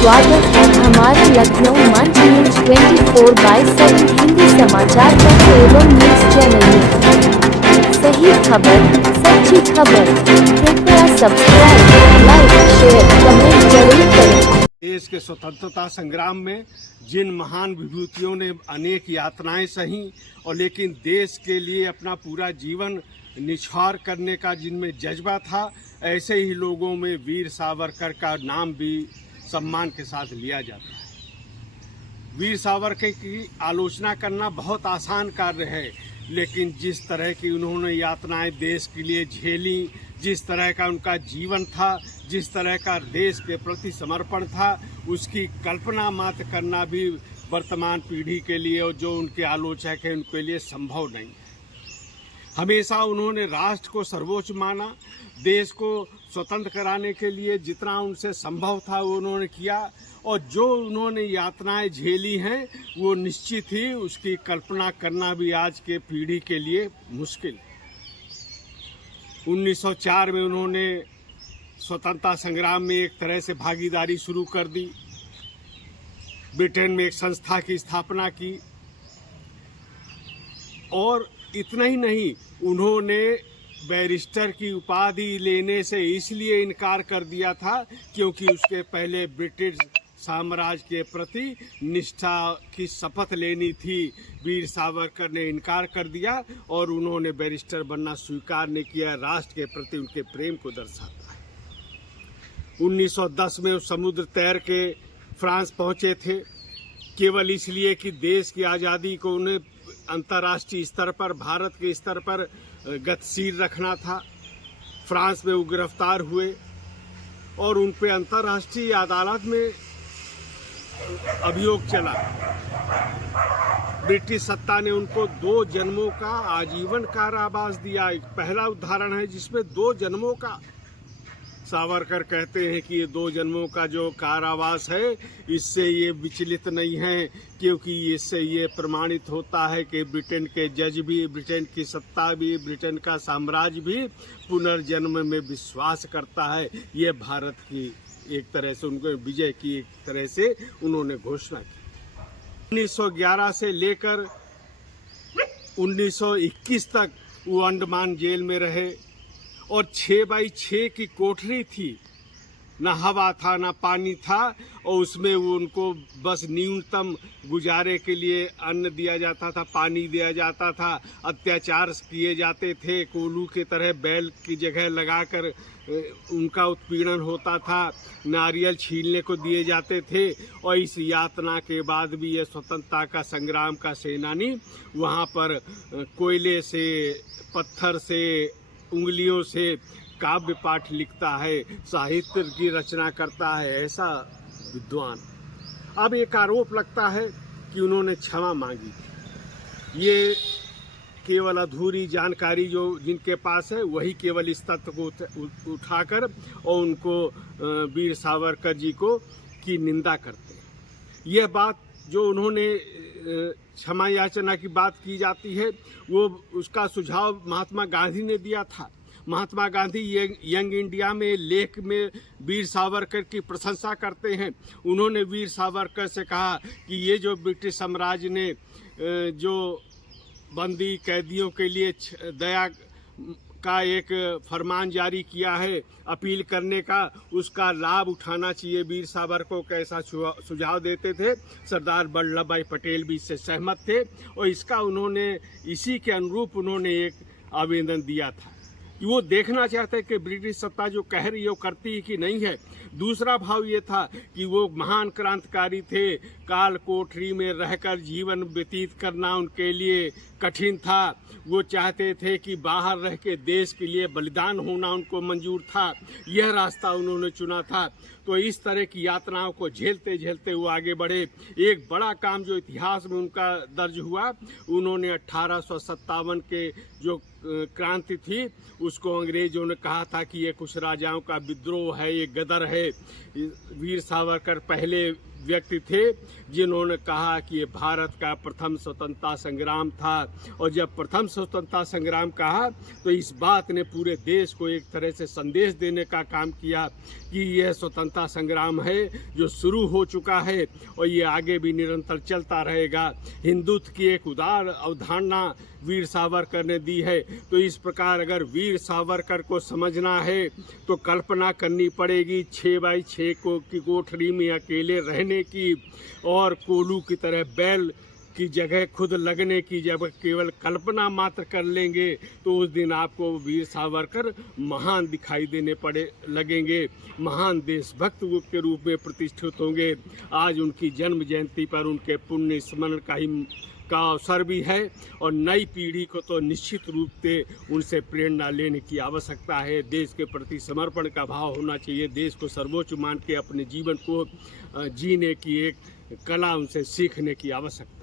स्वागत है हमारे लखनऊ मंच न्यूज 24/7 हिंदी समाचार पत्र एवं न्यूज चैनल में। सही खबर, सच्ची खबर। कृपया सब्सक्राइब, लाइक, शेयर, कमेंट जरूर करें। देश के स्वतंत्रता संग्राम में जिन महान विभूतियों ने अनेक यातनाएं सही और लेकिन देश के लिए अपना पूरा जीवन निछावर करने का जिनमें जज्बा था, ऐसे ही लोगों में वीर सावरकर का नाम भी सम्मान के साथ लिया जाता है। वीर सावरकर की आलोचना करना बहुत आसान कार्य है, लेकिन जिस तरह की उन्होंने यातनाएं देश के लिए झेली, जिस तरह का उनका जीवन था, जिस तरह का देश के प्रति समर्पण था, उसकी कल्पना मात्र करना भी वर्तमान पीढ़ी के लिए और जो उनके आलोचक हैं उनके लिए संभव नहीं है। हमेशा उन्होंने राष्ट्र को सर्वोच्च माना, देश को स्वतंत्र कराने के लिए जितना उनसे संभव था वो उन्होंने किया, और जो उन्होंने यातनाएं झेली हैं वो निश्चित ही उसकी कल्पना करना भी आज के पीढ़ी के लिए मुश्किल है। 1904 में उन्होंने स्वतंत्रता संग्राम में एक तरह से भागीदारी शुरू कर दी। ब्रिटेन में एक संस्था की स्थापना की, और इतना ही नहीं, उन्होंने बैरिस्टर की उपाधि लेने से इसलिए इनकार कर दिया था क्योंकि उसके पहले ब्रिटिश साम्राज्य के प्रति निष्ठा की शपथ लेनी थी। वीर सावरकर ने इनकार कर दिया और उन्होंने बैरिस्टर बनना स्वीकार नहीं किया। राष्ट्र के प्रति उनके प्रेम को दर्शाता है। 1910 में वो समुद्र तैर के फ्रांस पहुंचे थे, केवल इसलिए कि देश की आज़ादी को उन्हें अंतर्राष्ट्रीय स्तर पर, भारत के स्तर पर गतिशील रखना था। फ्रांस में वो गिरफ्तार हुए और उन पे अंतर्राष्ट्रीय अदालत में अभियोग चला। ब्रिटिश सत्ता ने उनको 2 जन्मों का आजीवन कारावास दिया। एक पहला उदाहरण है जिसमें 2 जन्मों का। सावरकर कहते हैं कि ये 2 जन्मों का जो कारावास है, इससे ये विचलित नहीं है, क्योंकि इससे ये प्रमाणित होता है कि ब्रिटेन के जज भी, ब्रिटेन की सत्ता भी, ब्रिटेन का साम्राज्य भी पुनर्जन्म में विश्वास करता है। ये भारत की एक तरह से उनको विजय की एक तरह से उन्होंने घोषणा की। 1911 से लेकर 1921 तक वो अंडमान जेल में रहे, और 6x6 की कोठरी थी, न हवा था न पानी था, और उसमें वो उनको बस न्यूनतम गुजारे के लिए अन्न दिया जाता था, पानी दिया जाता था। अत्याचार किए जाते थे, कोलू की तरह बैल की जगह लगाकर उनका उत्पीड़न होता था, नारियल छीलने को दिए जाते थे। और इस यातना के बाद भी ये स्वतंत्रता का संग्राम का सेनानी वहाँ पर कोयले से, पत्थर से, उंगलियों से काव्य पाठ लिखता है, साहित्य की रचना करता है, ऐसा विद्वान। अब एक आरोप लगता है कि उन्होंने क्षमा मांगी थी। ये केवल अधूरी जानकारी जो जिनके पास है वही केवल इस तथ्य को उठाकर और उनको वीर सावरकर जी को की निंदा करते हैं। यह बात जो उन्होंने क्षमा याचना की बात की जाती है, वो उसका सुझाव महात्मा गांधी ने दिया था। महात्मा गांधी यंग इंडिया में लेख में वीर सावरकर की प्रशंसा करते हैं। उन्होंने वीर सावरकर से कहा कि ये जो ब्रिटिश साम्राज्य ने जो बंदी कैदियों के लिए दया का एक फरमान जारी किया है अपील करने का, उसका लाभ उठाना चाहिए। वीर सावरकर को कैसा सुझाव देते थे, सरदार वल्लभ भाई पटेल भी इससे सहमत थे, और इसका उन्होंने इसी के अनुरूप उन्होंने एक आवेदन दिया था कि वो देखना चाहते हैं कि ब्रिटिश सत्ता जो कह रही है वो करती है कि नहीं है। दूसरा भाव ये था कि वो महान क्रांतिकारी थे, काल कोठरी में रहकर जीवन व्यतीत करना उनके लिए कठिन था। वो चाहते थे कि बाहर रह के देश के लिए बलिदान होना उनको मंजूर था। यह रास्ता उन्होंने चुना था। तो इस तरह की यातनाओं को झेलते झेलते वो आगे बढ़े। एक बड़ा काम जो इतिहास में उनका दर्ज हुआ, उन्होंने 1857 के जो क्रांति थी उसको अंग्रेजों ने कहा था कि ये कुछ राजाओं का विद्रोह है, ये गदर है। वीर सावरकर पहले व्यक्ति थे जिन्होंने कहा कि ये भारत का प्रथम स्वतंत्रता संग्राम था। और जब प्रथम स्वतंत्रता संग्राम कहा तो इस बात ने पूरे देश को एक तरह से संदेश देने का काम किया कि यह स्वतंत्रता संग्राम है जो शुरू हो चुका है और ये आगे भी निरंतर चलता रहेगा। हिंदुत्व की एक उदार अवधारणा वीर सावरकर ने दी है। तो इस प्रकार अगर वीर सावरकर को समझना है तो कल्पना करनी पड़ेगी 6x6 की कोठरी में अकेले रहने की, और कोलू की तरह बैल की जगह खुद लगने की। जब केवल कल्पना मात्र कर लेंगे तो उस दिन आपको वीर सावरकर महान दिखाई देने लगेंगे, महान देशभक्त के रूप में प्रतिष्ठित होंगे। आज उनकी जन्म जयंती पर उनके पुण्य स्मरण का अवसर भी है और नई पीढ़ी को तो निश्चित रूप से उनसे प्रेरणा लेने की आवश्यकता है। देश के प्रति समर्पण का भाव होना चाहिए, देश को सर्वोच्च मान के अपने जीवन को जीने की एक कला उनसे सीखने की आवश्यकता